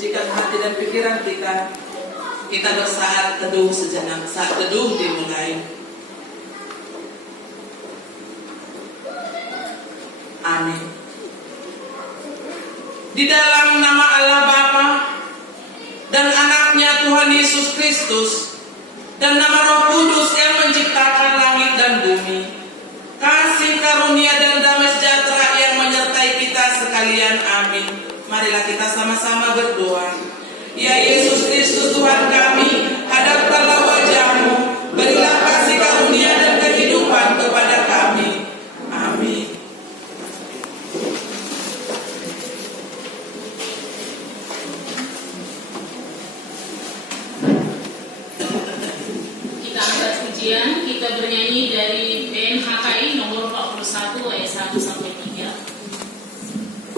mensucikan hati dan pikiran kita. Kita bersaat teduh sejenak. Saat teduh dimulai. Amin. Di dalam nama Allah Bapa dan anaknya Tuhan Yesus Kristus dan nama Roh Kudus yang menciptakan langit dan bumi, kasih karunia dan damai sejahtera yang menyertai kita sekalian. Amin. Marilah kita sama-sama berdoa. Ya Yesus Kristus Tuhan kami, hadapkanlah wajah-Mu, berilah kasih karunia dan kehidupan kepada kami. Amin. Kita angkat pujian, kita bernyanyi dari BMHKI nomor 41 ayat 1 sampai 3.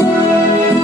Oh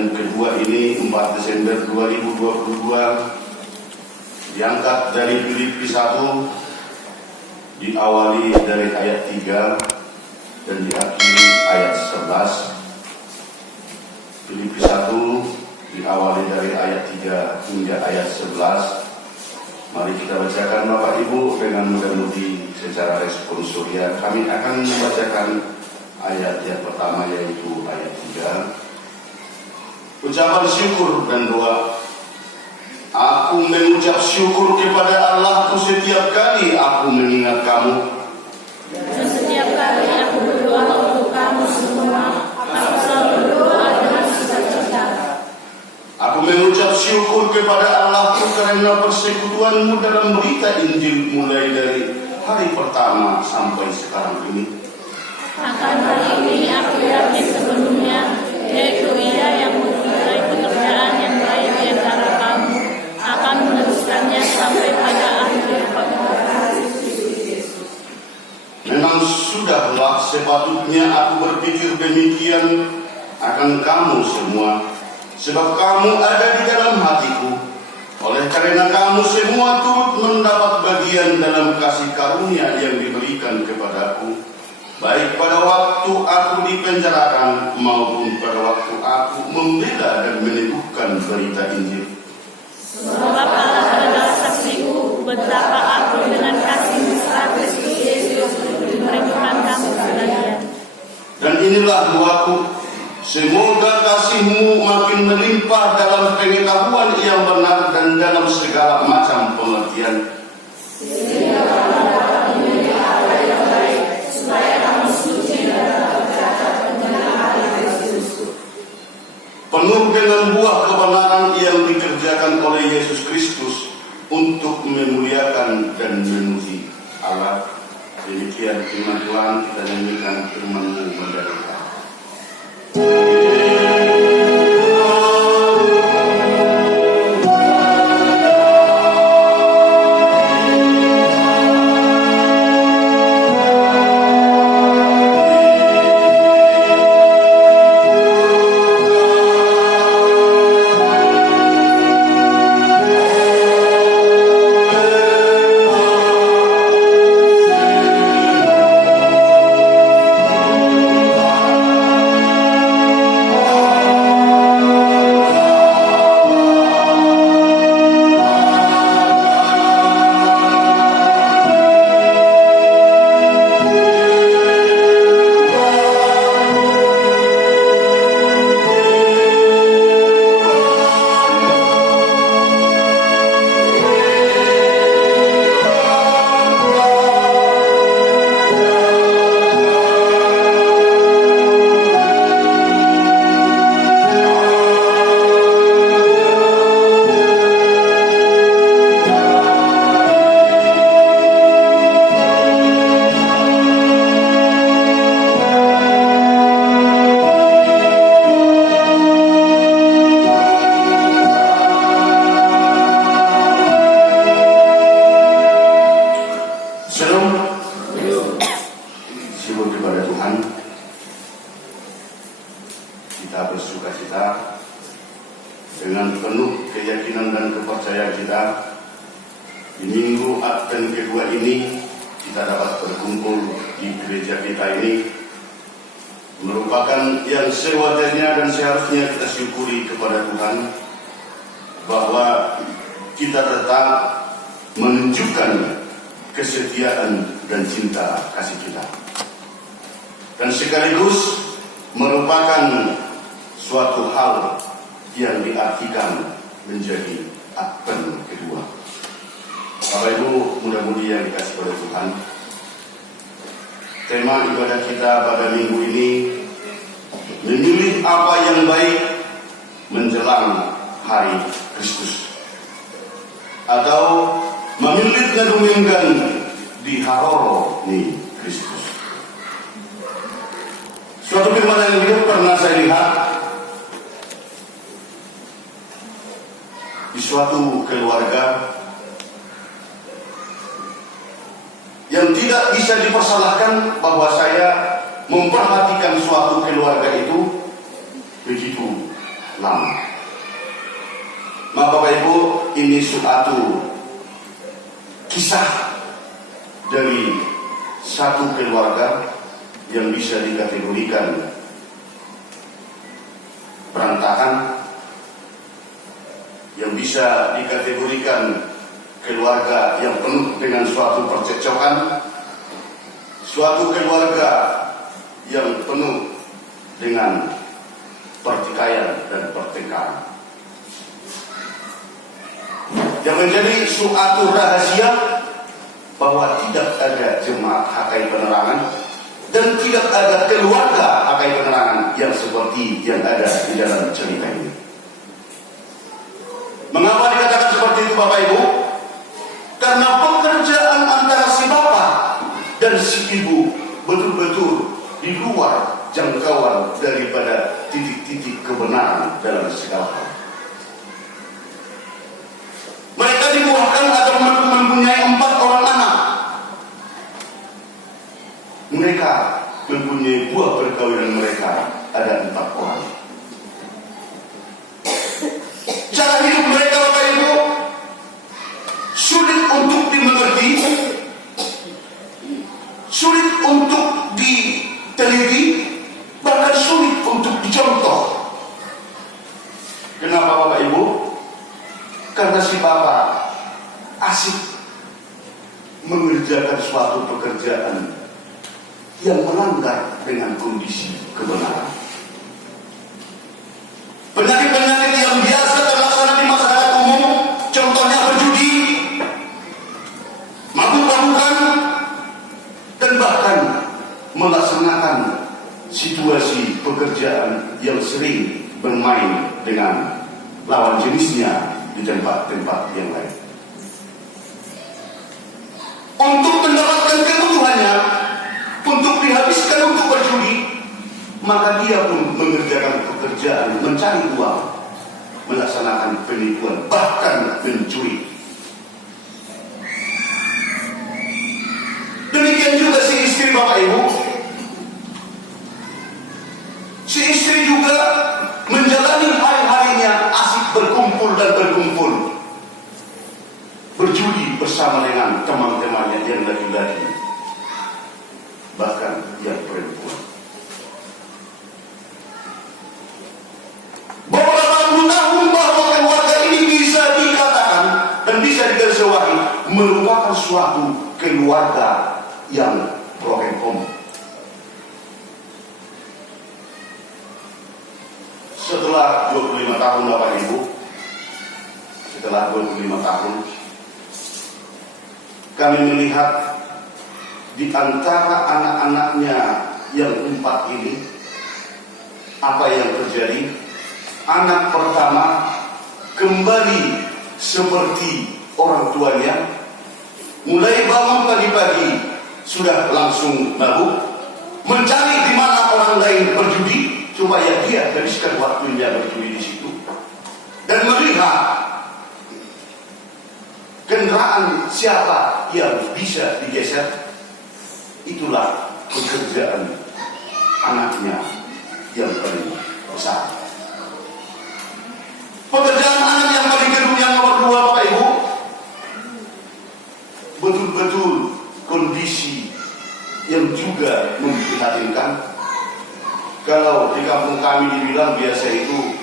dan kedua ini 4 Desember 2022 diangkat dari Filipi 1, diawali dari ayat 3 dan diakhiri ayat 11. Filipi 1 diawali dari ayat 3 hingga ayat 11. Mari kita bacakan Bapak Ibu dengan mudah-mudi secara responsorial. Kami akan membacakan ayat yang pertama yaitu ayat 3. Ucapan syukur dan doa. Aku mengucap syukur kepada Allahku setiap kali aku mengingat kamu. Dan setiap kali aku berdoa untuk kamu semua, aku selalu berdoa dengan sukacita. Aku mengucap syukur kepada Allahku karena persekutuanmu dalam berita Injil mulai dari hari pertama sampai sekarang ini. Akan hal ini aku yakin sebelumnya, yaitu Ia yang memulai pekerjaan yang baik di antara kamu akan meneruskannya sampai pada akhir pengorbanan. Memang sudahlah sepatutnya aku berpikir demikian akan kamu semua, sebab kamu ada di dalam hatiku. Oleh karena kamu semua turut mendapat bagian dalam kasih karunia yang diberikan kepadaku, baik pada waktu aku dipenjarakan maupun pada waktu aku membela dan meneguhkan berita Injil. Sebab Allah adalah saksiku betapa aku dengan kasih mesra Kristus Yesus merindukan kamu sekalian. Dan inilah doaku, semoga kasihmu makin melimpah dalam pengetahuan yang benar dan dalam segala macam pengertian. Sehingga kamu dapat memilih apa yang baik, supaya kamu suci dan dapat bercacat menjelang hari Kristus. Penuh dengan buah kebenaran yang dikerjakan oleh Yesus Kristus untuk memuliakan dan memuji Allah. Demikian firman Tuhan, kita nyanyikan firman-Mu mendapatkan. Dengan penuh keyakinan dan kepercayaan kita, di minggu Advent kedua ini kita dapat berkumpul di gereja kita ini, merupakan yang sewajarnya dan seharusnya kita syukuri kepada Tuhan bahwa kita tetap menunjukkan kesetiaan dan cinta kasih kita, dan sekaligus merupakan suatu hal yang diartikan menjadi Advent kedua. Bapak Ibu mudah-mudi yang dikasih oleh Tuhan, tema ibadah kita pada minggu ini memilih apa yang baik menjelang hari Kristus, atau memilih ngedumingkan di haroro ni Kristus. Suatu firman yang hidup pernah saya lihat di suatu keluarga yang tidak bisa dipersalahkan bahwa saya memperhatikan suatu keluarga itu begitu lama. Maka Bapak Ibu, ini suatu kisah dari satu keluarga yang bisa dikategorikan berantakan, yang bisa dikategorikan keluarga yang penuh dengan suatu percekcokan, suatu keluarga yang penuh dengan pertikaian dan pertengkaran. Yang menjadi suatu rahasia bahwa tidak ada jemaat HKI Penerangan dan tidak ada keluarga HKI Penerangan yang seperti yang ada di dalam cerita ini. Mengapa dikatakan seperti itu Bapak Ibu? Karena pekerjaan antara si bapak dan si ibu betul-betul di luar jangkauan daripada titik-titik kebenaran dalam segala hal. Mereka dibuahkan atau mempunyai 4 orang anak. Mereka mempunyai buah perkawinan mereka ada 4 orang. Cara hidup mereka Bapak Ibu sulit untuk dimengerti, sulit untuk diteliti, bahkan sulit untuk dicontoh. Kenapa Bapak Ibu? Karena si bapak asik mengerjakan suatu pekerjaan yang melanggar dengan kondisi kebenaran. Penyakit-penyakit yang biasa terlaksana di masyarakat umum, contohnya berjudi, mabuk-mabukan, dan bahkan melaksanakan situasi pekerjaan yang sering bermain dengan lawan jenisnya di tempat-tempat yang lain. Untuk mendapatkan kebutuhannya, untuk dihabiskan untuk berjudi, maka dia pun mengerjakan pekerjaan mencari uang, melaksanakan penipuan, bahkan mencuri. Demikian juga si istri Bapak Ibu. Si istri juga menjalani hari-harinya asik berkumpul dan berkumpul, berjudi bersama dengan teman-temannya yang laki-laki, bahkan yang perempuan. Beberapa puluh tahun bahwa keluarga ini bisa dikatakan dan bisa digarisbawahi merupakan suatu keluarga yang broken home. Setelah 25 tahun Bapak Ibu, setelah 25 tahun, kami melihat di antara anak-anaknya yang 4 ini, apa yang terjadi? Anak pertama kembali seperti orang tuanya, mulai bangun pagi-pagi sudah langsung mabuk, mencari di mana orang lain berjudi supaya dia habiskan waktunya berjudi di situ, dan melihat kendaraan siapa yang bisa digeser. Itulah pekerjaan anaknya yang paling besar. Pekerjaan anak yang paling kedua, yang nomor 2 Bapak Ibu, betul-betul kondisi yang juga memprihatinkan. Kalau di kampung kami dibilang biasa itu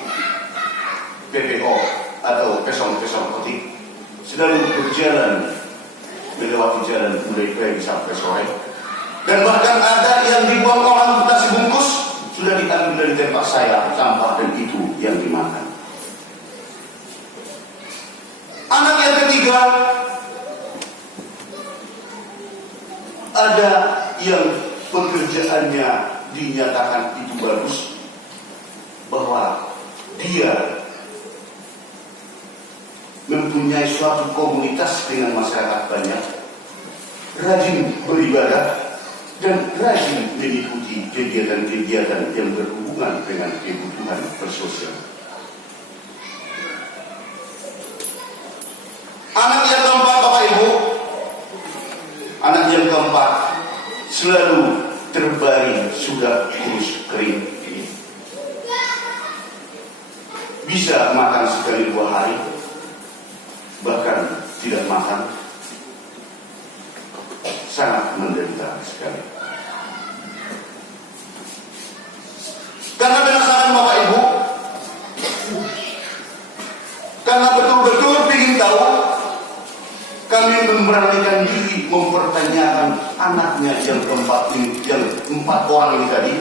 PPO atau pesong-pesong petik, sedang berjalan melewati jalan mulai pagi sampai sore, dan bahkan ada yang dibuang orang nasi bungkus sudah diambil dari tempat saya sampah, dan itu yang dimakan. Anak yang ketiga, ada yang pekerjaannya dinyatakan itu bagus, bahwa dia mempunyai suatu komunitas dengan masyarakat banyak, rajin beribadah, dan rajin mengikuti kegiatan-kegiatan yang berhubungan dengan kebutuhan bersosial. Anak yang keempat Bapak Ibu, anak yang keempat selalu terbaring sudah kurus kering. bisa makan sekali 2 hari, bahkan tidak makan, sangat menderita sekali. Karena penasaran Bapak Ibu, karena betul-betul ingin tahu, kami memberanikan diri mempertanyakan anaknya yang 4 orang ini tadi.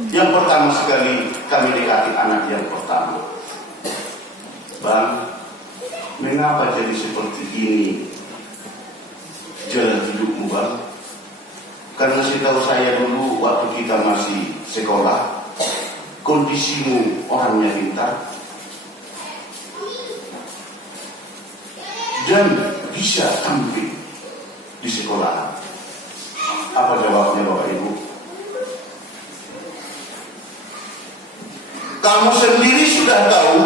Yang pertama sekali kami dekati anak yang pertama. Bang, mengapa jadi seperti ini jalan hidupmu, Bang? Karena setahu saya dulu waktu kita masih sekolah, kondisimu orangnya pintar dan bisa tampil di sekolah. Apa jawabnya Bapak Ibu? Kamu sendiri sudah tahu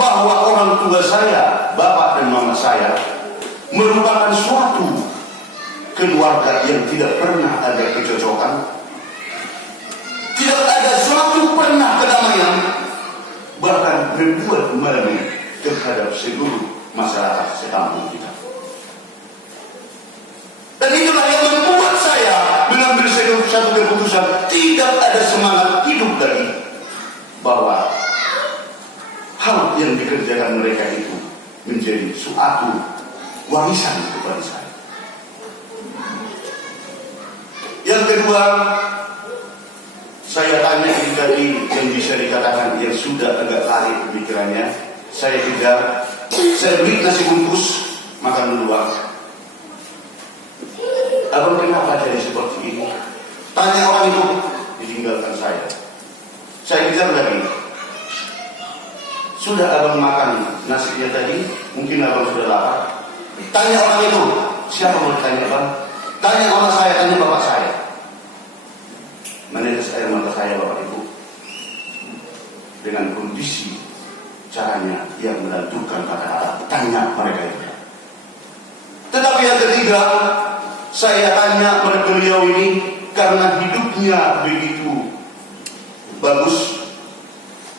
bahwa orang tua saya, bapak dan mama saya, merupakan suatu keluarga yang tidak pernah ada kecocokan, tidak ada suatu pernah kedamaian, bahkan berbuat malu terhadap seluruh masyarakat sekampung kita. Dan itulah yang membuat saya mengambil satu keputusan, tidak ada semangat hidup lagi, bahwa hal yang dikerjakan mereka itu menjadi suatu warisan kepada saya. Yang kedua, saya tanya ini tadi yang bisa dikatakan yang sudah agak lari pemikirannya. Saya kejar, saya beli nasi bungkus, makan dulu Bang. Abang kenapa jadi seperti ini? Tanya orang itu, ditinggalkan saya. Saya kejar lagi. Sudah abang makan nasinya tadi? Mungkin abang sudah lapar. Tanya orang itu. Siapa mau ditanya Bang? Tanya orang saya, tanya bapak saya. Menetes air mata saya Bapak Ibu. Dengan kondisi caranya yang menentukan pada Allah. Tanya mereka itu. Tetapi yang ketiga, saya tanya pada beliau ini karena hidupnya begitu bagus,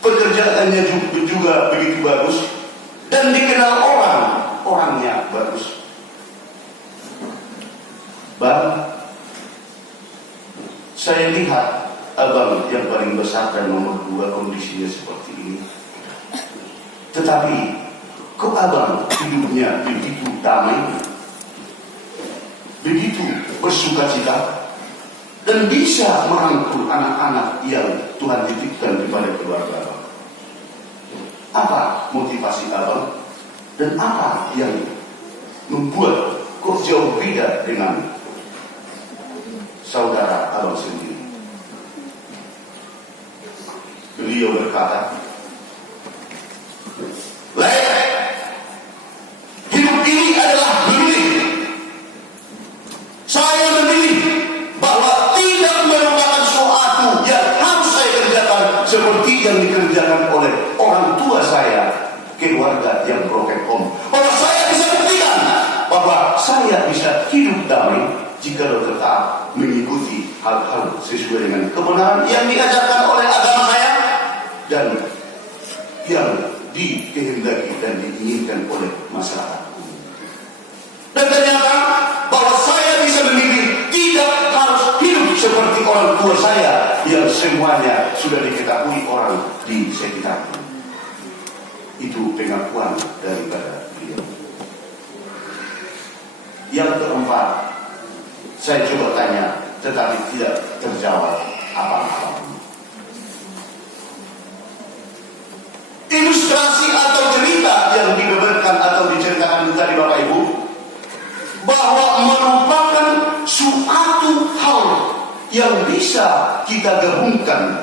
pekerjaannya juga begitu bagus, dan dikenal orangnya bagus. Bang, saya lihat abang yang paling besar dan nomor 2 kondisinya seperti ini. Tetapi kok abang hidupnya begitu damai, begitu bersukacita, dan bisa merangkul anak-anak yang Tuhan titipkan kepada keluarga abang. Apa motivasi abang? Dan apa yang membuat kok jauh beda dengan saudara abang sendiri? Beliau berkata, hidup ini adalah memilih. Saya memilih bahwa tidak merupakan suatu yang harus saya kerjakan seperti yang dikerjakan oleh orang tua saya, keluarga yang broken home. Bahwa saya bisa buktikan bahwa saya bisa hidup damai jika tetap mengikuti hal-hal sesuai dengan kebenaran yang diajarkan oleh agama saya dan yang dikehendaki dan diinginkan oleh masyarakat. Dan ternyata bahwa saya bisa memilih tidak harus hidup seperti orang tua saya yang semuanya sudah diketahui orang di sekitar. Itu pengakuan daripada beliau. Yang keempat, saya coba tanya tetapi tidak terjawab apa-apa. Ilustrasi atau cerita yang dibeberkan atau diceritakan tadi Bapak Ibu, bahwa merupakan suatu hal yang bisa kita gabungkan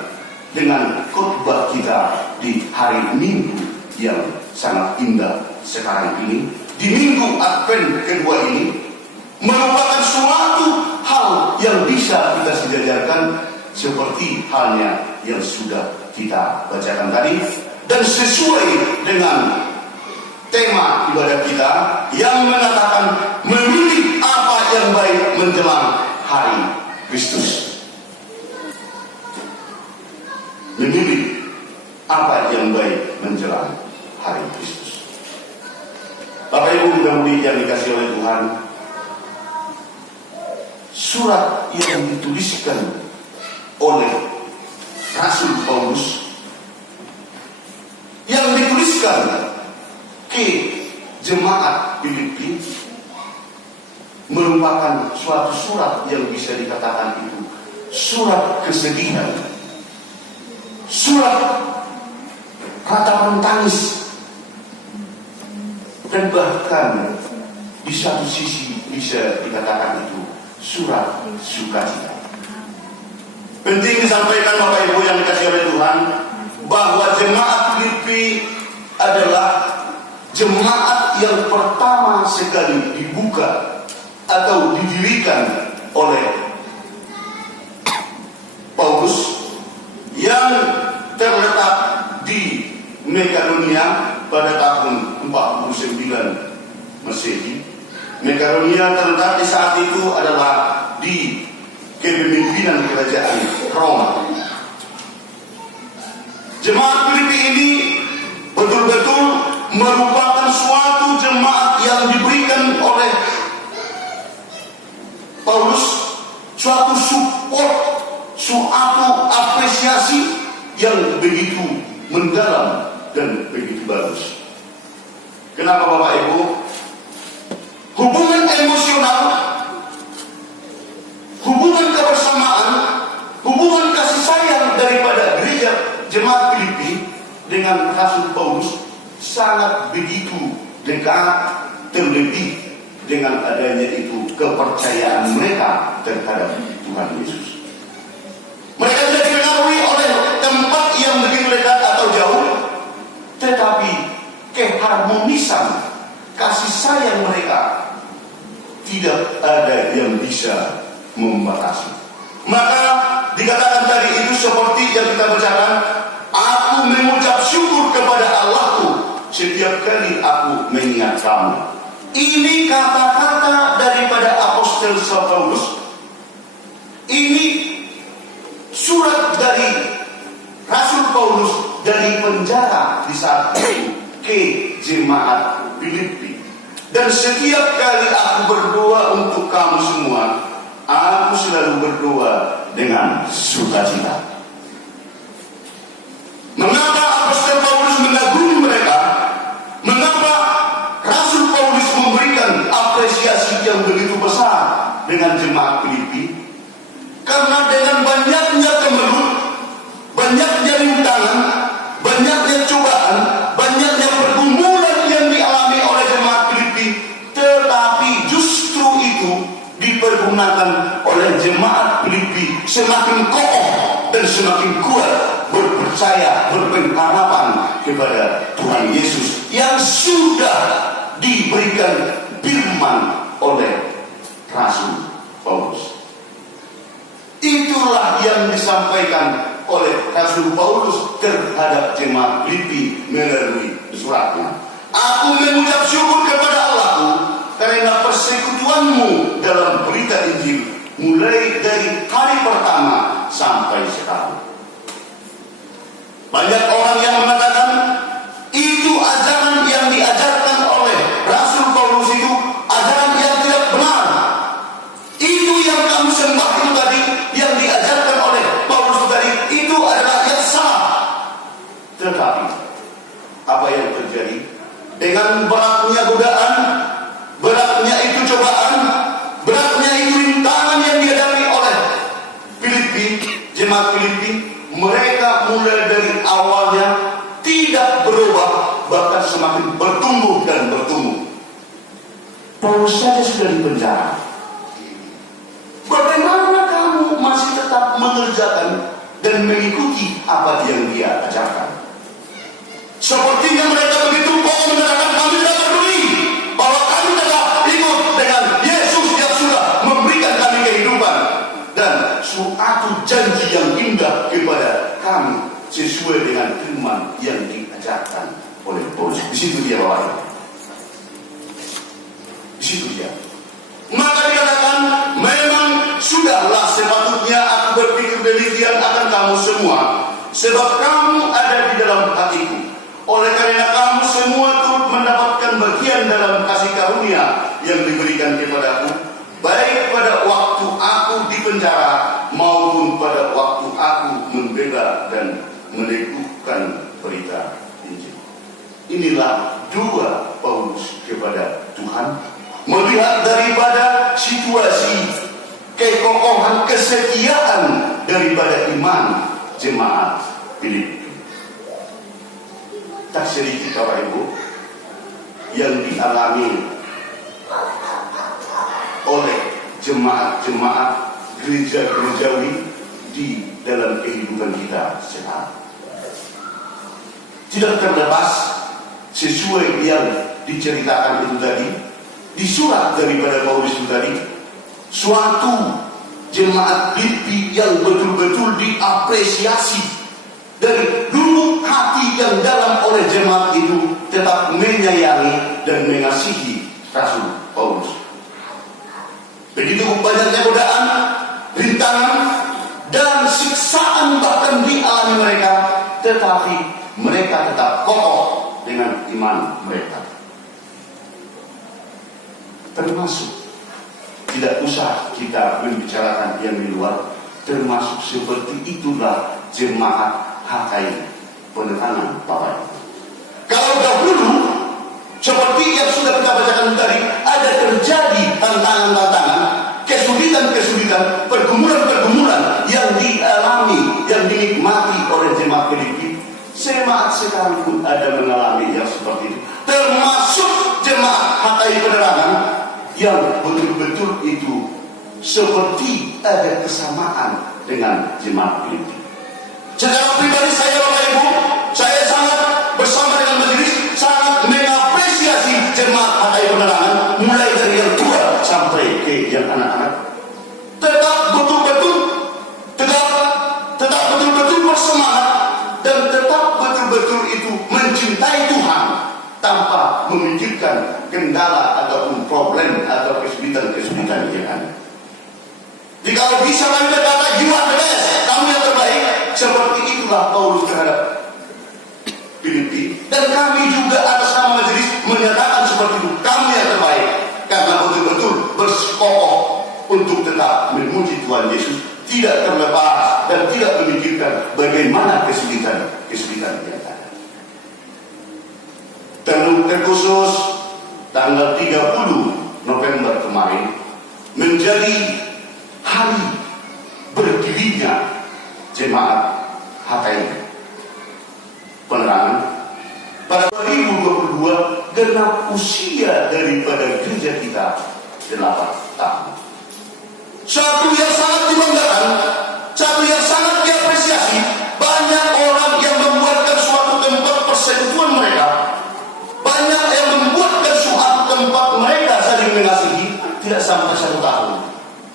dengan khotbah kita di hari Minggu yang sangat indah sekarang ini, di Minggu Advent kedua ini, merupakan suatu hal yang bisa kita sejajarkan seperti halnya yang sudah kita bacakan tadi, dan sesuai dengan tema ibadah kita yang mengatakan memilih apa yang baik menjelang hari Kristus. Memilih apa yang baik menjelang hari Kristus. Bapak Ibu mudah-mudahan yang dikasih oleh Tuhan, surat yang dituliskan oleh Rasul Paulus, yang dituliskan ke jemaat Filipi, merupakan suatu surat yang bisa dikatakan itu surat kesedihan, surat ratapan tangis, dan bahkan di satu sisi bisa dikatakan itu surat sukacita. Penting disampaikan Bapak Ibu yang dikasih oleh Tuhan, bahwa jemaat Filipi adalah jemaat yang pertama sekali dibuka atau didirikan oleh Paulus, yang terletak di Makedonia pada tahun 49 Masehi. Makedonia terletak di saat itu adalah di kepemimpinan kerajaan Roma. Jemaat Filipi ini betul-betul merupakan suatu jemaat yang diberikan oleh Paulus suatu support, suatu apresiasi yang begitu mendalam dan begitu bagus. Kenapa Bapak Ibu? Hubungan emosional, hubungan kebersamaan, hubungan kasih sayang daripada gereja jemaat Filipi dengan Rasul Paulus sangat begitu dekat, terlebih dengan adanya itu kepercayaan mereka terhadap Tuhan Yesus. Mereka tidak dipengaruhi oleh tempat yang begitu dekat atau jauh, tetapi keharmonisan kasih sayang mereka tidak ada yang bisa membatasi. Maka dikatakan tadi itu seperti yang kita bacakan, aku mengucap syukur kepada Allahku setiap kali aku mengingat kamu. Ini kata-kata daripada Apostel Paulus. Ini surat dari Rasul Paulus dari penjara di saat itu ke jemaat Filipi. Dan setiap kali aku berdoa untuk kamu semua, aku selalu berdoa dengan sukacita. Mengapa Apostel Paulus mengagumi mereka? Mengapa Rasul Paulus memberikan apresiasi yang begitu besar dengan jemaat Filipi? Karena dengan banyaknya kemelut, banyaknya rintangan, banyaknya cobaan, banyaknya pergumulan yang dialami oleh jemaat Filipi, tetapi justru itu dipergunakan oleh jemaat Filipi semakin kokoh dan semakin kuat berpercaya, berpengharapan kepada Tuhan Yesus yang sudah diberikan firman oleh Rasul Paulus. Itulah yang disampaikan oleh Rasul Paulus terhadap jemaat Filipi melalui suratnya. Aku mengucap syukur kepada Allahku karena persekutuanmu dalam berita Injil mulai dari hari pertama sampai sekarang. Banyak orang yang mengatakan itu ajaran yang diajarkan oleh Rasul Paulus itu ajaran yang tidak benar. Itu yang kamu sembah itu tadi, yang diajarkan oleh Paulus tadi, itu adalah yang salah. Tetapi apa yang terjadi dengan beratnya godaan, beratnya itu cobaan, beratnya itu rintangan yang dihadapi oleh Filipi, jemaat Filipi, mereka mulai dari awalnya tidak berubah, bahkan semakin bertumbuh dan bertumbuh. Paulus saja sudah dipenjara. Bagaimana kamu masih tetap mengerjakan dan mengikuti apa yang dia ajarkan? Sepertinya mereka begitu kokoh mengatakan kami tidak peduli bahwa kami telah ikut dengan Yesus yang sudah memberikan kami kehidupan dan suatu janji yang indah kepada kami sesuai dengan firman yang diajarkan oleh Paulus. Di situ dia Bapak. Di situ dia. Maka dikatakan memang sudahlah sepatutnya aku berpikir demikian akan kamu semua, sebab kamu ada di dalam demikian dalam kasih karunia yang diberikan kepadaku, baik pada waktu aku di penjara maupun pada waktu aku membela dan meneguhkan berita Injil. Inilah doa Paulus kepada Tuhan, melihat daripada situasi kekokohan kesetiaan daripada iman jemaat Filipi. Tak sedikit Bapak Ibu yang dialami oleh jemaat-jemaat gereja-gerejawi di dalam kehidupan kita sehari. Tidak terlepas sesuai yang diceritakan itu tadi, di surat daripada Paulus itu tadi, suatu jemaat Filipi yang betul-betul diapresiasi dari lubuk hati yang dalam oleh jemaat itu tetap menyayangi dan mengasihi Rasul Paulus. Begitu banyaknya godaan, rintangan, dan siksaan bahkan dialami mereka, tetapi mereka tetap kokoh dengan iman mereka. Termasuk, tidak usah kita membicarakan yang di luar, termasuk seperti itulah jemaat HKI Penerangan Bapak Ibu. Kalau dahulu seperti yang sudah kita bacakan tadi, ada terjadi tantangan-tantangan, kesulitan-kesulitan, pergumulan-pergumulan yang dialami, yang dinikmati oleh jemaat Filipi. Jemaat sekarang pun ada mengalami yang seperti itu, termasuk jemaat HKI Penerangan yang betul-betul itu seperti ada kesamaan dengan jemaat Filipi. Secara pribadi saya Bapak Ibu, saya sangat bersama dengan majelis sangat mengapresiasi jemaat HKI Penerangan, mulai dari yang tua sampai ke yang anak-anak. Tetap betul-betul bersemangat dan tetap betul-betul itu mencintai Tuhan tanpa memikirkan kendala ataupun problem atau kesulitan-kesulitan yang ada. Jika bisa kami berkata, you are the best, kamu yang terbaik, seperti itulah Paulus terhadap Filipi, dan kami juga atas nama majelis menyatakan seperti itu, kamu yang terbaik, karena betul-betul bersekokoh untuk tetap memuji Tuhan Yesus, tidak terlepas dan tidak memikirkan bagaimana kesulitan yang ada. Terkhusus tanggal 30 November kemarin menjadi hari berdirinya jemaat HKI Penerangan pada 2022, genap usia daripada gereja kita 8 tahun. Satu yang sangat dibanggakan, satu yang sangat diapresiasi, banyak orang yang membuatkan suatu tempat persekutuan mereka, banyak yang membuatkan suatu tempat mereka saling mengasihi, tidak sampai 1 tahun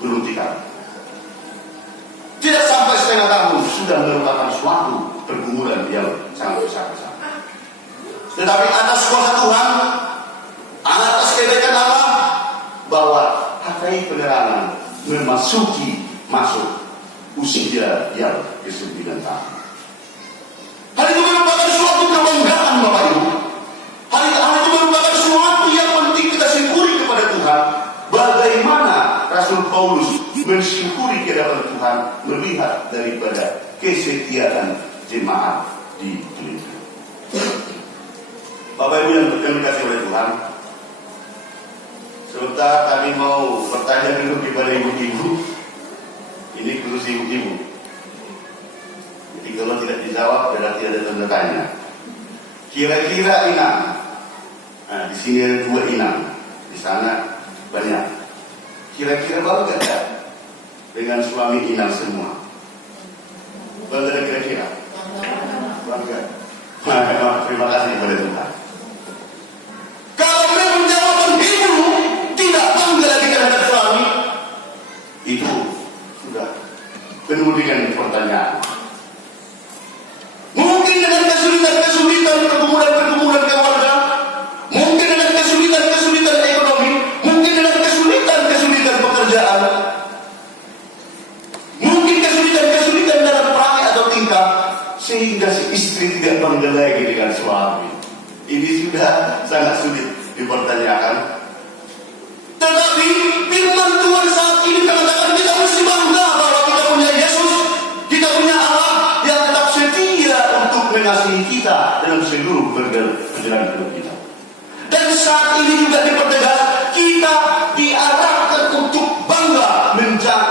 belum dikali. Tidak sampai setengah tahun sudah merupakan suatu pergumulan yang sangat besar-besar. Tetapi atas kuasa Tuhan, atas kebaikan Allah, bahwa HKI Penerangan masuk usia yang ke-9 tahun. Hal itu merupakan suatu kebanggaan Bapak Ibu. Hal itu merupakan suatu yang penting kita syukuri kepada Tuhan. Bagaimana Rasul Paulus mensyukuri kehadiran Tuhan melihat daripada kesetiaan jemaat di Filipi. Bapak Ibu yang dikasihi oleh Tuhan, sebentar kami mau bertanya dulu kepada ibu-ibu. Ini khusus ibu-ibu. Jadi kalau tidak dijawab berarti ada tanda tanya. Kira-kira inang. Nah, di sini ada 2 inang, di sana banyak. Kira-kira bangga tak dengan suami inang semua? Bangga kira-kira? Bangga. Terima kasih kepada Tuhan. Kalau memang jawaban ibu tidak bangga lagi terhadap suami, itu sudah penuh dengan pertanyaan. Mungkin dengan kesulitan-kesulitan, pergumulan-pergumulan keluarga, mungkin dengan kesulitan-kesulitan ekonomi, mungkin dengan kesulitan-kesulitan pekerjaan, mungkin kesulitan-kesulitan dalam perangai atau tingkah, sehingga si istri tidak bangga lagi dengan suami. Ini sudah sangat sulit. dipertanyakan. Tetapi firman Tuhan saat ini mengatakan kita mesti bangga bahwa kita punya Yesus, kita punya Allah yang tetap setia untuk mengasihi kita dalam seluruh perjalanan hidup kita. Dan saat ini juga dipertegas, kita diarahkan untuk bangga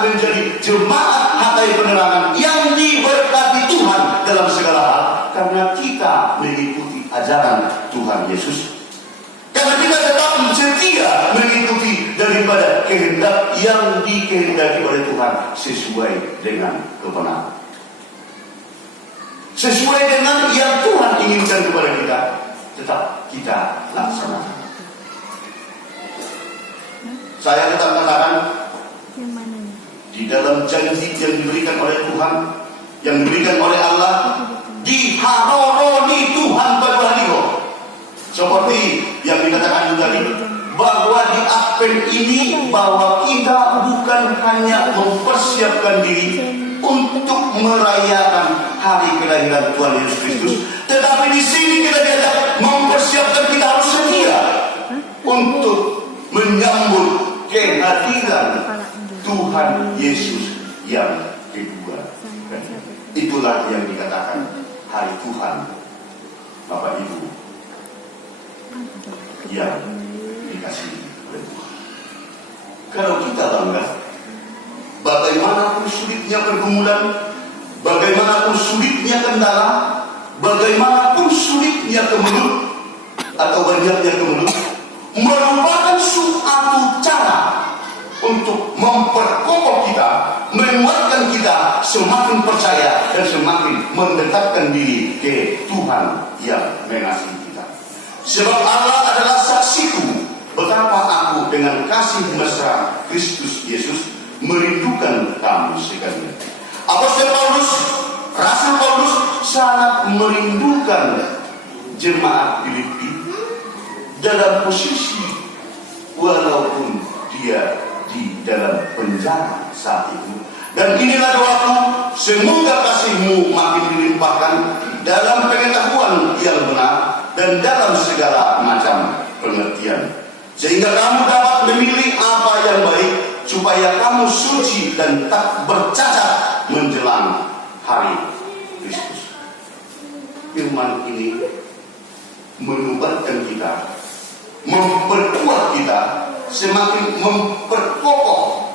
menjadi jemaat HKI Penerangan yang diberkati Tuhan dalam segala hal, karena kita mengikuti ajaran Tuhan Yesus. Karena kita tetap setia mengikuti daripada kehendak yang dikehendaki oleh Tuhan sesuai dengan kebenaran, sesuai dengan yang Tuhan inginkan kepada kita, tetap kita laksanakan. Saya tetap katakan, di dalam janji yang diberikan oleh Tuhan, yang diberikan oleh Allah, diharoni Tuhan berwahyu. Seperti yang dikatakan tadi, bahwa di Advent ini, bahwa kita bukan hanya mempersiapkan diri untuk merayakan hari kelahiran Tuhan Yesus Kristus, tetapi di sini kita diajak mempersiapkan, kita harus setia untuk menyambut kehadiran Tuhan Yesus yang kedua. Itulah yang dikatakan hari Tuhan, Bapak Ibu yang dikasihi oleh Tuhan. Kalau kita bangga, bagaimanapun sulitnya pergumulan, bagaimanapun sulitnya kendala, bagaimanapun sulitnya kemelut atau banyaknya kemelut, merupakan suatu cara untuk memperkokoh kita, menguatkan kita semakin percaya dan semakin mendekatkan diri ke Tuhan yang mengasihi kita. Sebab Allah adalah saksiku betapa aku dengan kasih mesra Kristus Yesus merindukan kamu sekalian. Apostol Paulus, Rasul Paulus sangat merindukan jemaat Filipi dalam posisi walaupun dia di dalam penjara saat itu. Dan inilah doaku, semoga kasihmu makin dilimpahkan dalam pengetahuan yang benar dan dalam segala macam pengertian, sehingga kamu dapat memilih apa yang baik, supaya kamu suci dan tak bercacat menjelang hari Kristus. Firman ini menguatkan kita, memperkuat kita, semakin memperkokoh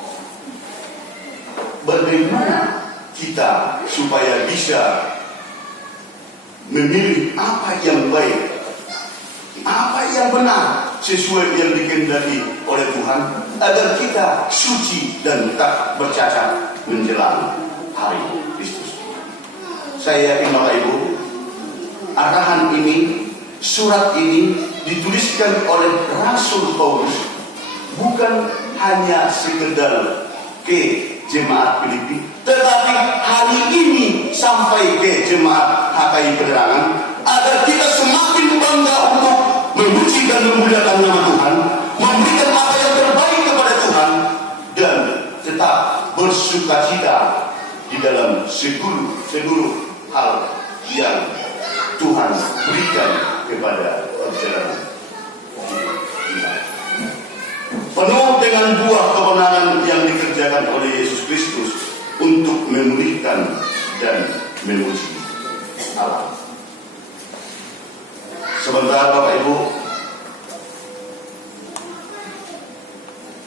bagaimana kita supaya bisa memilih apa yang baik, apa yang benar sesuai yang dikehendaki oleh Tuhan, agar kita suci dan tak bercacat menjelang hari Kristus. Saya yakin Bapak Ibu, arahan ini, surat ini dituliskan oleh Rasul Paulus bukan hanya sekedar ke jemaat Filipi, tetapi hari ini sampai ke jemaat HKI Penerangan, agar kita semakin bangga untuk memuji dan memuliakan nama Tuhan, memberikan apa yang terbaik kepada Tuhan, dan tetap bersukacita di dalam seluruh hal yang Tuhan berikan kepada perjalanan kita. Penuh dengan buah kebenaran yang dikerjakan oleh Yesus Kristus untuk memulihkan dan memuji Allah. Sebentar Bapak Ibu,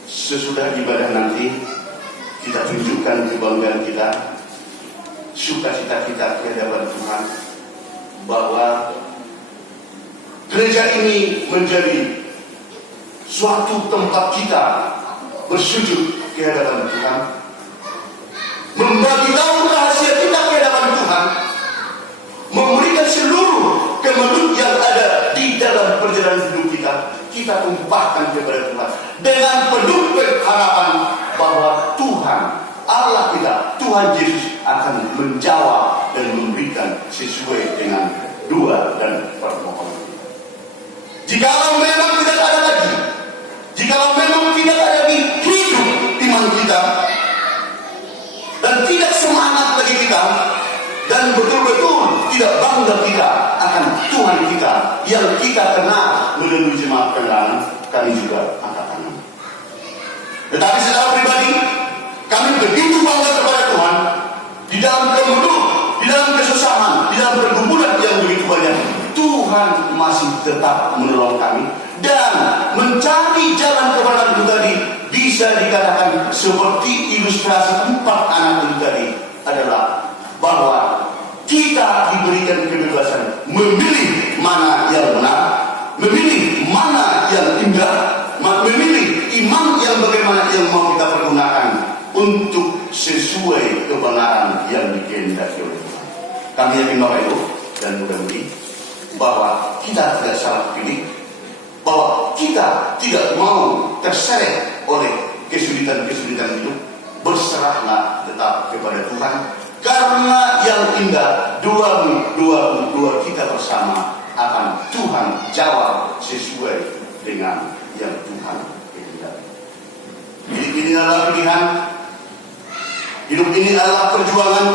sesudah ibadah nanti kita tunjukkan kebanggaan kita, sukacita kita di hadapan Tuhan, bahwa gereja ini menjadi suatu tempat kita bersujud di hadapan Tuhan, membagi tahu rahasia kita di hadapan Tuhan, memberikan seluruh kemelut yang ada di dalam perjalanan hidup kita tumpahkan kepada Tuhan dengan penuh harapan bahwa Tuhan Allah kita, Tuhan Yesus akan menjawab dan memberikan sesuai dengan doa dan permohonan kita. Jikalau memang tidak ada lagi, jikalau memang tidak ada lagi hidup iman kita, dan tidak semangat lagi kita, dan betul-betul tidak bangga kita akan Tuhan kita yang kita kenal melalui jemaat Penerangan, kami juga angkat tangan. Tetapi secara pribadi, kami begitu bangga kepada Tuhan di dalam kemelut, di dalam kesusahan, di dalam pergumulan yang begitu banyak. Tuhan masih tetap menolong kami dan mencari jalan kebenaran itu tadi bisa dikatakan seperti ilustrasi 4 anak itu tadi adalah bahwa kita diberikan kebebasan memilih mana yang benar, memilih mana yang indah, memilih iman yang bagaimana yang mau kita pergunakan untuk sesuai kebenaran yang dikehendaki oleh Tuhan. Kami yakin Bapak Ibu dan mudah-mudahan bahwa kita tidak salah pilih, bahwa kita tidak mau terseret oleh kesulitan-kesulitan hidup. Berserahlah tetap kepada Tuhan, karena yang indah 2022 kita bersama akan Tuhan jawab sesuai dengan yang Tuhan kehendaki. Hidup ini adalah pilihan, hidup ini adalah perjuangan.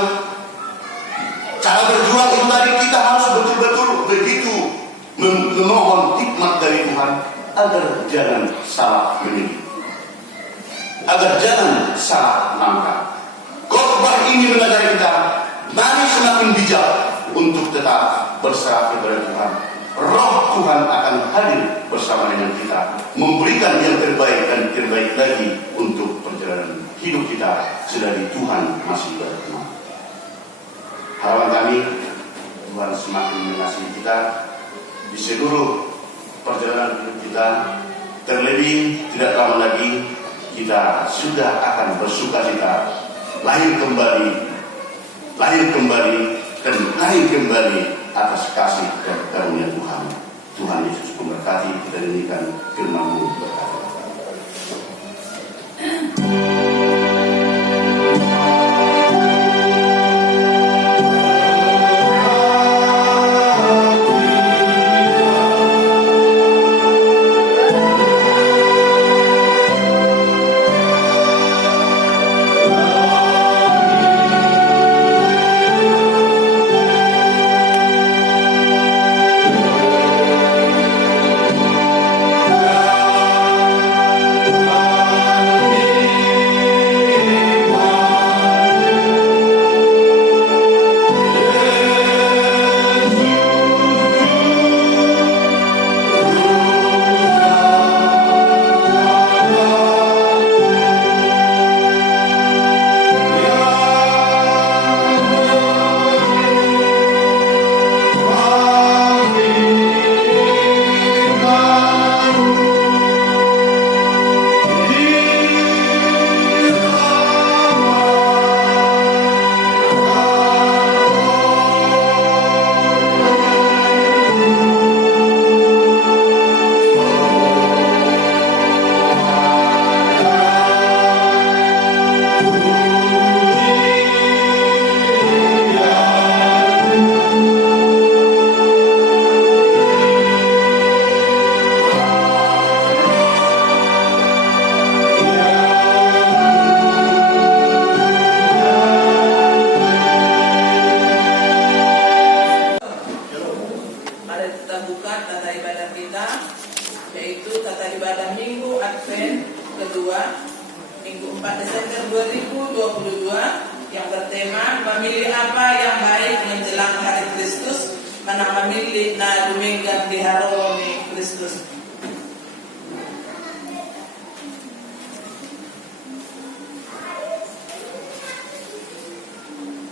Cara berjuang itu tadi kita harus betul-betul begitu memohon hikmat dari Tuhan agar jangan salah memilih, agar jangan salah langkah. Khotbah ini mengajari kita mari semakin bijak untuk tetap berserah kepada Tuhan. Roh Tuhan akan hadir bersama dengan kita, memberikan yang terbaik dan terbaik lagi untuk perjalanan hidup kita selagi Tuhan masih berkenan. Harapan kami, Tuhan semakin mengasihi kita di seluruh perjalanan hidup kita. Terlebih tidak lama lagi kita sudah akan bersukacita lahir kembali dan lahir kembali atas kasih dan karunia Tuhan. Tuhan Yesus memberkati. Kita nyanyikan firman-Mu berkata. yang bertema memilih apa yang baik menjelang hari Kristus, mana memilih na Domingan di Haroni Kristus.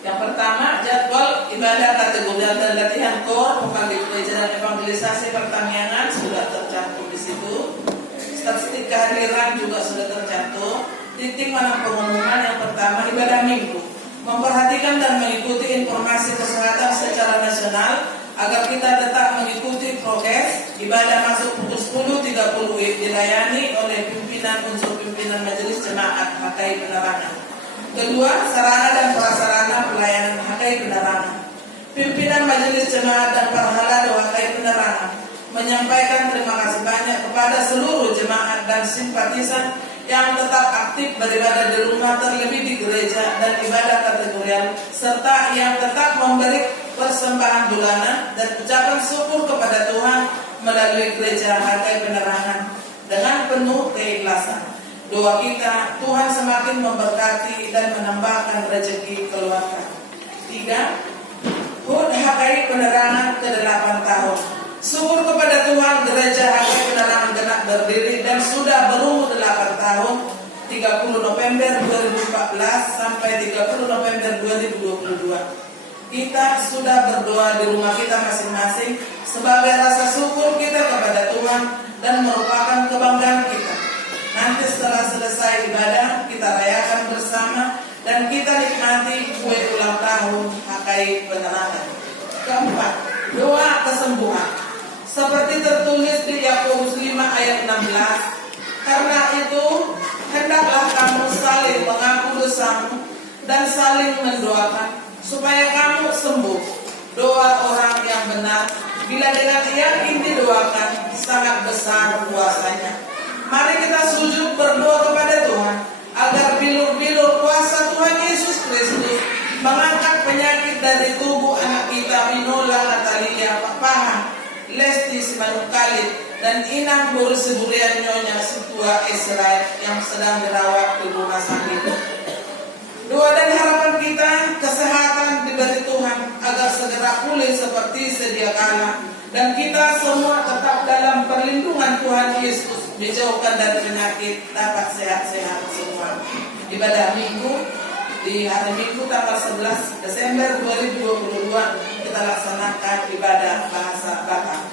Yang pertama, jadwal ibadah kategori dan latihan kor, vokal di gereja dan evangelisasi pertanian sudah tercantum di situ. Statistik kehadiran juga sudah tercantum. Titik mana pengumuman yang pertama, ibadah minggu. Memperhatikan dan mengikuti informasi kesehatan secara nasional agar kita tetap mengikuti prokes. Ibadah masuk pukul 10.30 dilayani oleh pimpinan unsur pimpinan Majelis Jemaat HKI Penerangan. Kedua, sarana dan prasarana pelayanan HKI Penerangan. Pimpinan Majelis Jemaat dan para halado HKI Penerangan menyampaikan terima kasih banyak kepada seluruh jemaat dan simpatisan yang tetap aktif beribadah di rumah, terlebih di gereja dan ibadah kategorial, serta yang tetap memberi persembahan bulanan dan ucapan syukur kepada Tuhan melalui gereja HKI Penerangan. dengan penuh keikhlasan. Doa kita, Tuhan semakin memberkati dan menambahkan rezeki keluarga. 3. HUT HKI Penerangan ke-8 tahun. Syukur kepada Tuhan, Gereja HKI Penerangan genap berdiri dan sudah berumur 8 tahun, 30 November 2014 sampai 30 November 2022. Kita sudah berdoa di rumah kita masing-masing sebagai rasa syukur kita kepada Tuhan dan merupakan kebanggaan kita. Nanti setelah selesai ibadah, kita rayakan bersama dan kita nikmati kue ulang tahun HKI Penerangan. 4. Doa kesembuhan. Seperti tertulis di Yakobus 5 ayat 16. Karena itu, hendaklah kamu saling mengaku dosamu dan saling mendoakan supaya kamu sembuh. Doa orang yang benar, bila dengan yakin didoakan, sangat besar kuasanya. Mari kita sujud berdoa kepada Tuhan agar bilur-bilur kuasa Tuhan Yesus Kristus mengangkat penyakit dari tubuh anak kita Minola Natalia Papahan, Lesti Simanukali, dan Inang Buru Seburian Nyonya Situa Israel yang sedang dirawat di rumah sakit. Doa dan harapan kita, kesehatan diberi Tuhan agar segera pulih seperti sedia kala, dan kita semua tetap dalam perlindungan Tuhan Yesus, dijauhkan dari penyakit, dapat sehat-sehat semua. Ibadah Minggu di hari Minggu tanggal 11 Desember 2022 kita laksanakan ibadah bahasa Batak.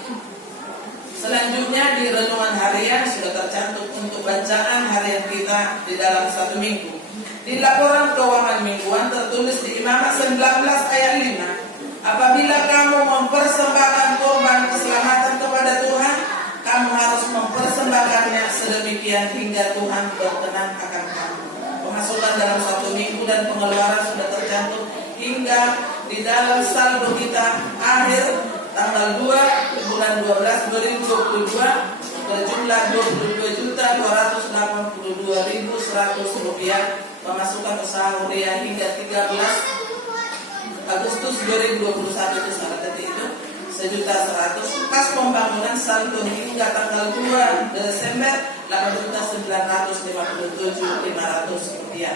Selanjutnya di renungan harian sudah tercantum untuk bacaan harian kita di dalam satu minggu. Di laporan keuangan mingguan tertulis di Imamat 19 ayat 5. Apabila kamu mempersembahkan korban keselamatan kepada Tuhan, kamu harus mempersembahkannya sedemikian hingga Tuhan berkenan akan kamu. Pemasukan dalam satu minggu dan pengeluaran sudah tercantum hingga di dalam saldo kita akhir tanggal 2 bulan 12 2022 berjumlah Rp22.282.100. Pemasukan usaha harian hingga 13 Agustus 2021 itu salah tadi itu 1.100.000. Kas pembangunan saldo hingga tanggal 2 Desember 8.957.500 rupiah.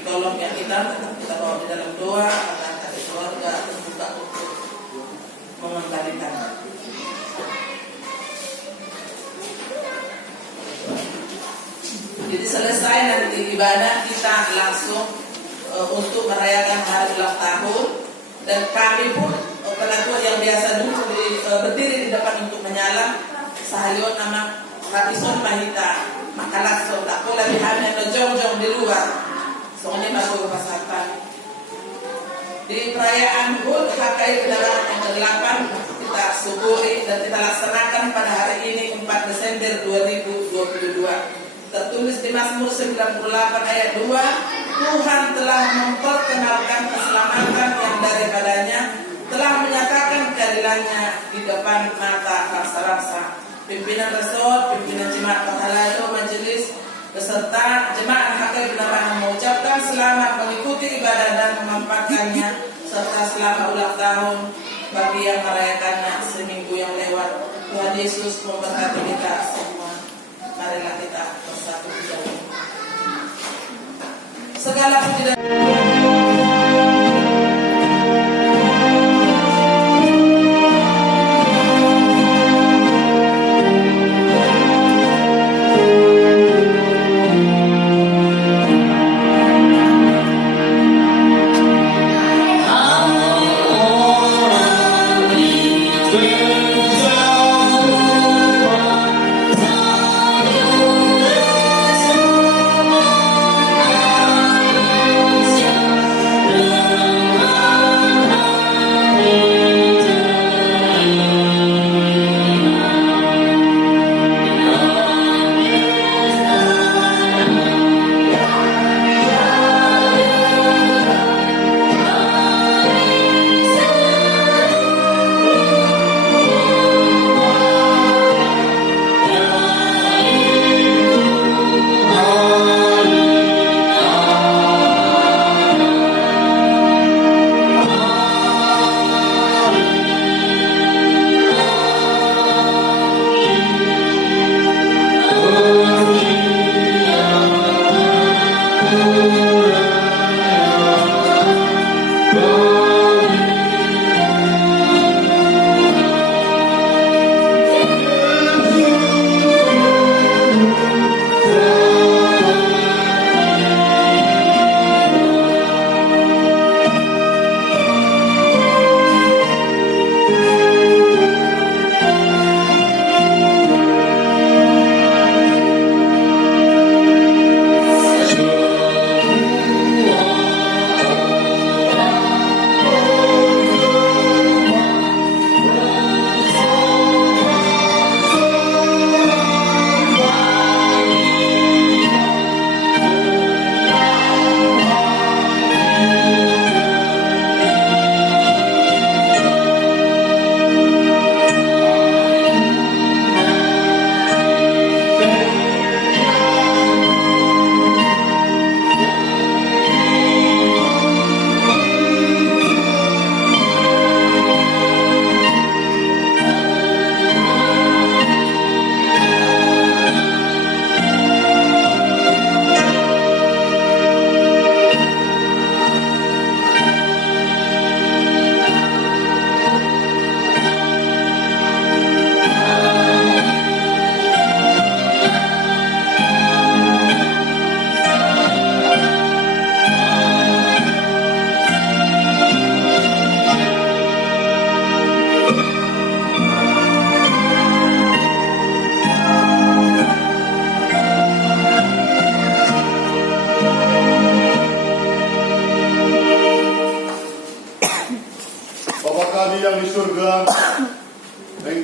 Tolong yang kita bawa di dalam doa agar hati keluarga terbuka untuk mengembalikan. Jadi selesai nanti ibadah kita langsung untuk merayakan hari ulang tahun, dan kami pun pelaku yang biasa dulu berdiri di depan untuk menyala sahalion nama Rapison Mahita makalakso tak pula bihamnya no jong-jong di luar soalnya masuk pasapan. Di perayaan HUT HKI Penerangan yang ke-8 kita syukuri dan kita laksanakan pada hari ini 4 Desember 2022. Tertulis di Mazmur 98 ayat 2, Tuhan telah memperkenalkan keselamatan yang daripadanya, telah menyatakan keadilannya di depan mata bangsa-bangsa. Pimpinan resort, pimpinan jemaat Pahalado, majelis, beserta jemaat HKI Penerangan mengucapkan selamat mengikuti ibadah dan memanfaatkannya, serta selamat ulang tahun bagi yang merayakannya seminggu yang lewat. Tuhan Yesus memberkati kita semua. Marilah kita bersatu berdoa. Segala puji dan Siapa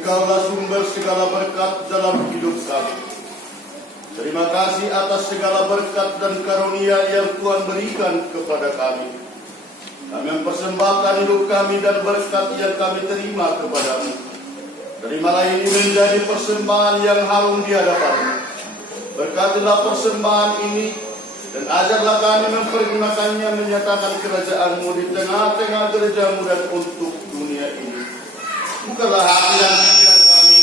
Engkaulah sumber segala berkat dalam hidup kami. Terima kasih atas segala berkat dan karunia yang Tuhan berikan kepada kami. Kami mempersembahkan hidup kami dan berkat yang kami terima kepadamu. Terimalah ini menjadi persembahan yang harum di hadapan-Mu. Berkatilah persembahan ini dan ajarlah kami mempergunakannya menyatakan kerajaan-Mu di tengah-tengah gereja-Mu dan untuk dunia ini. Bukalah hati dan pikiran kami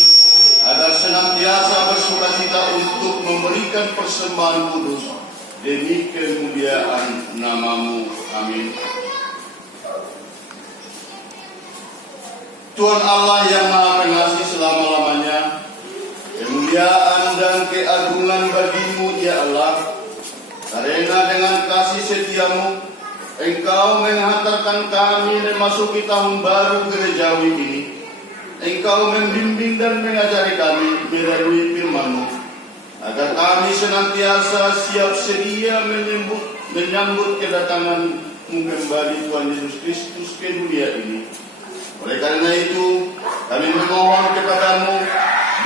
agar senantiasa bersukacita untuk memberikan persembahan kudus demi kemuliaan nama-Mu. Amin. Tuhan Allah yang Maha Pengasih selama-lamanya, kemuliaan dan keagungan bagi-Mu ya Allah, karena dengan kasih setia-Mu, Engkau menghantarkan kami memasuki tahun baru gerejawi ini. Engkau membimbing dan mengajari kami melalui firman-Mu, agar kami senantiasa siap sedia menyambut kedatangan-Mu kembali Tuhan Yesus Kristus ke dunia ini. Oleh karena itu, kami memohon kepadamu,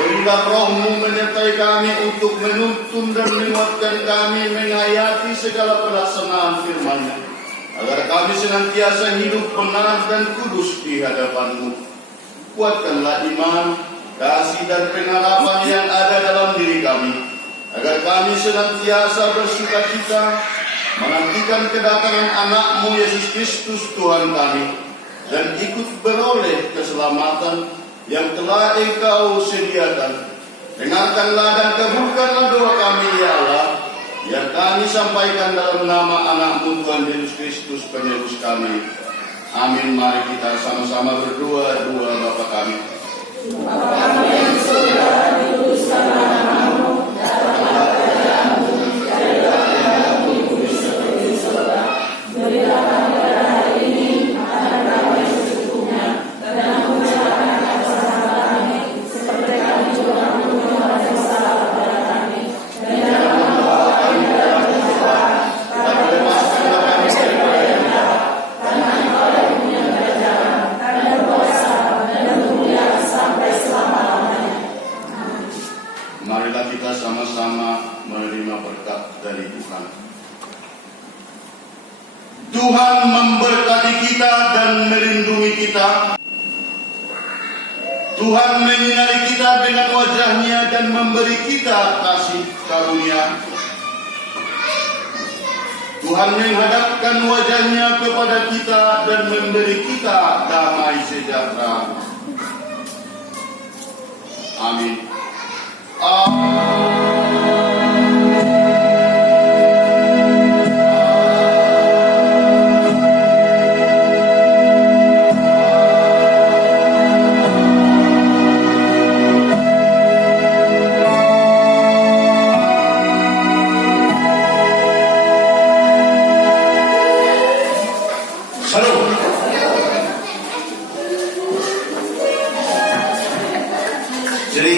berilah Roh-Mu menyertai kami untuk menuntun dan menguatkan kami menghayati segala pelaksanaan firman-Nya, agar kami senantiasa hidup benar dan kudus di hadapan-Mu. Kuatkanlah iman, kasih dan pengharapan yang ada dalam diri kami, agar kami senantiasa bersukacita menantikan kedatangan anak-Mu Yesus Kristus Tuhan kami, dan ikut beroleh keselamatan yang telah Engkau sediakan. Dengarkanlah dan kabulkanlah doa kami ya Allah, yang kami sampaikan dalam nama anak-Mu Tuhan Yesus Kristus penebus kami. Amin. Mari kita sama-sama berdoa Bapa kami. Bapa kami yang di surga, dikuduskanlah nama-Mu, datanglah kerajaanmu, jadilah kehendakmu di bumi seperti di surga. Berilah kami pada hari ini makanan kami yang secukupnya, dan ampunilah kesalahan kami, seperti kami juga mengampuni orang yang salah kepada kami. Dan jangan membawa kami dalam pencobaan, tapi lepaskanlah kami daripada yang jahat. Karena Engkau yang punya kerajaan dan kuasa dan kemuliaan sampai selama-lamanya. Marilah kita sama-sama menerima berkat dari Tuhan. Tuhan memberkati kita dan melindungi kita. Tuhan menyinari kita dengan wajah-Nya dan memberi kita kasih karunia. Tuhan menghadapkan wajah-Nya kepada kita dan memberi kita damai sejahtera. Amin. Shalom. Jadi